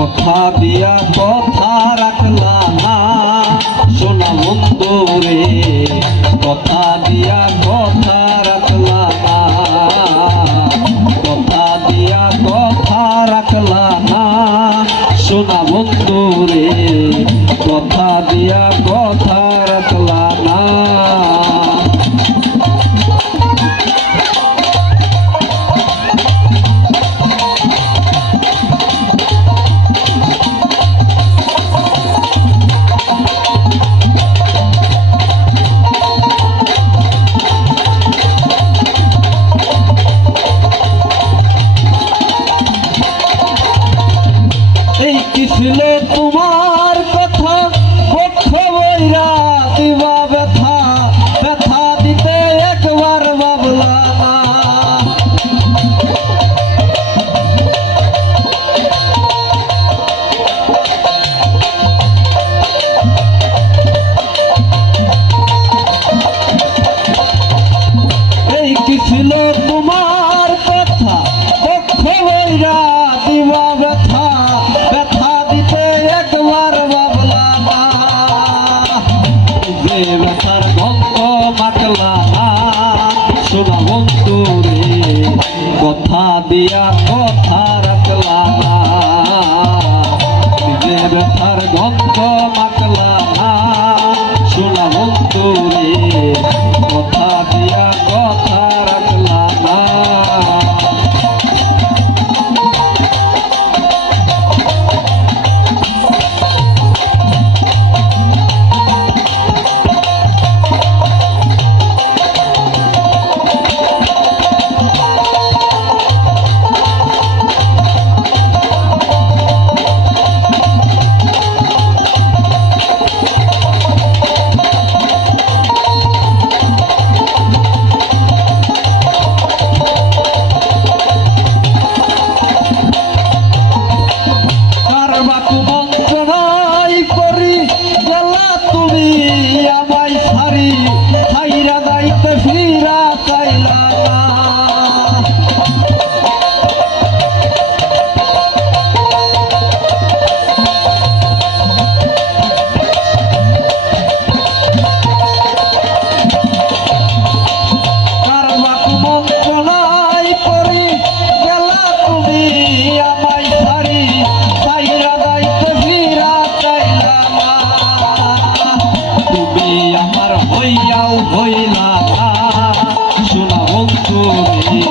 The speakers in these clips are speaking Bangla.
কথা দিয়া কথা রাখলা না সোনা বন্ধু রে, কথা দিয়া কথা রাখলা না, কথা দিয়া কথা রাখলা না সোনা বন্ধু রে, কথা দিয়া কথা রাখলা না। কি ছিল তোমার কথা পক্ষ বইরা দিবা ব্যথা, ব্যথা দিতে একবার ভাবলা না, এই কি ছিল তোমার কথা পক্ষ বইরা দিবা ব্যথা, ব্যথা দিতে একবার ভাবলা না, যে ব্যথার গন্ধ মাখলা না সোনা বন্ধু রে, কথা দিয়া কথা রাখলা না, যে ব্যথার গন্ধ মাখলা না সোনা বন্ধু রে, কথা দিয়া কথা রাখলা না। হইলা সোনা বন্ধু রে,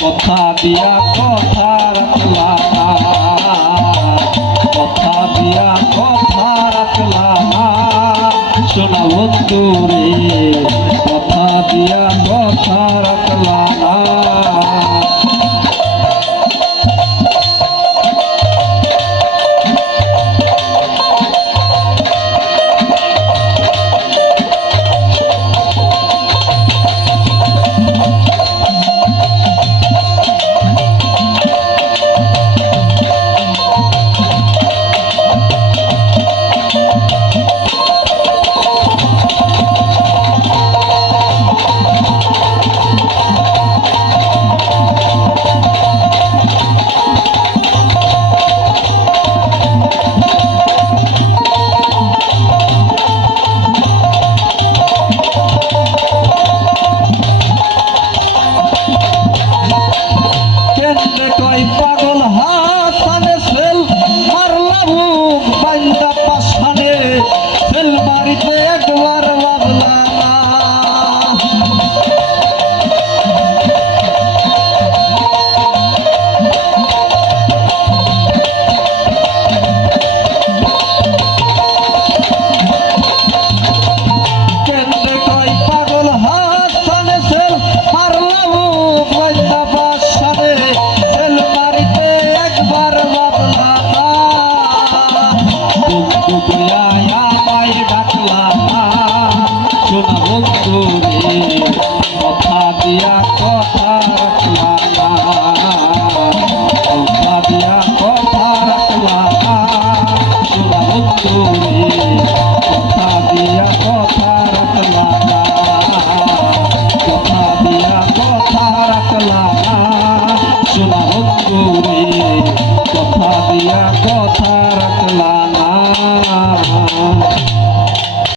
কথা দিয়া কথা রাখলা না, কথা দিয়া কথা রাখলা না সোনা বন্ধু রে, কথা দিয়া কথা রাখলা না। কথা দিয়া কথা রাখলা না